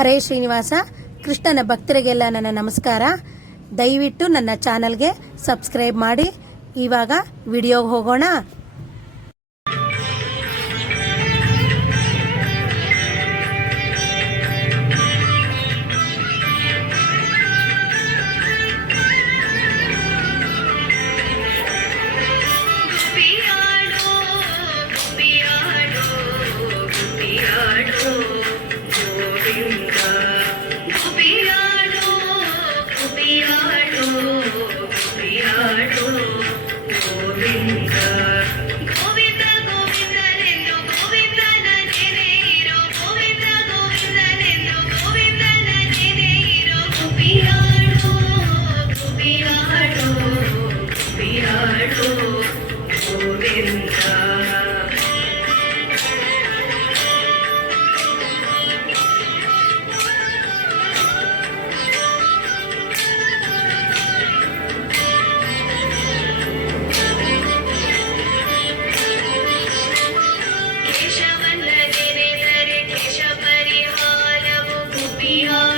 ಹರೇ ಶ್ರೀನಿವಾಸ ಕೃಷ್ಣನ ಭಕ್ತರಿಗೆಲ್ಲ ನನ್ನ ನಮಸ್ಕಾರ ದಯವಿಟ್ಟು ನನ್ನ ಚಾನಲ್ಗೆ ಸಬ್ಸ್ಕ್ರೈಬ್ ಮಾಡಿ ಇವಾಗ ವಿಡಿಯೋಗೆ ಹೋಗೋಣ Thank you. you. No.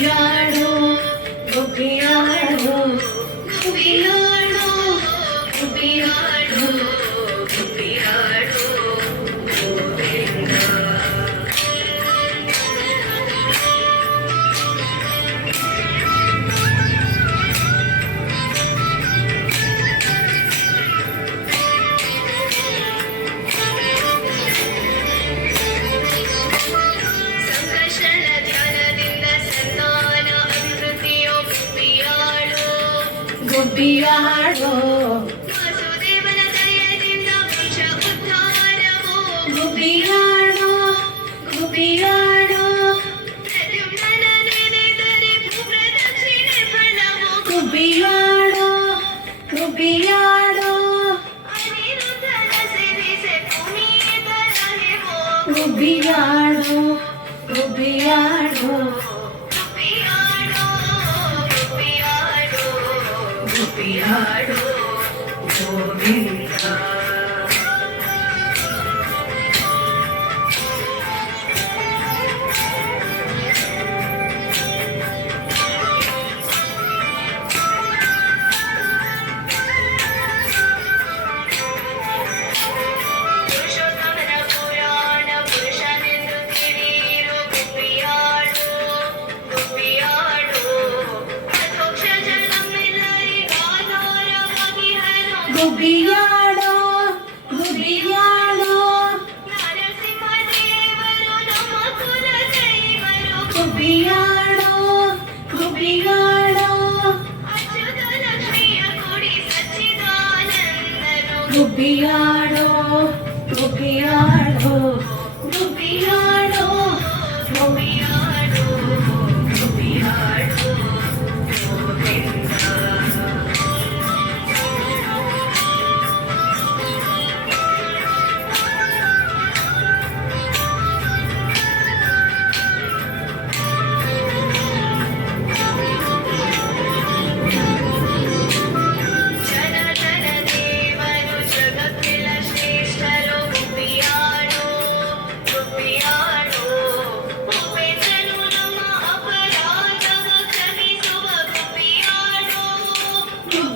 ಗುಬಿಯಾಡು ಗುಬಿಯಾಡು ಗುಬಿಯಾ Yeah. Mm-hmm. ಗುಬ್ಬಿಯಾಡೋ ಗುಬ್ಬಿಯಾಡೋ ಗುಬ್ಬಿಯಾಡೋ ಗುಬ್ಬಿಯಾಡೋ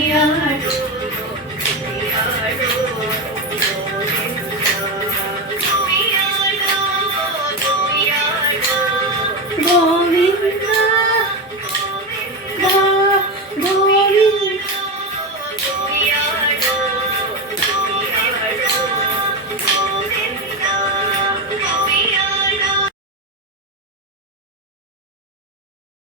art yeah. okay.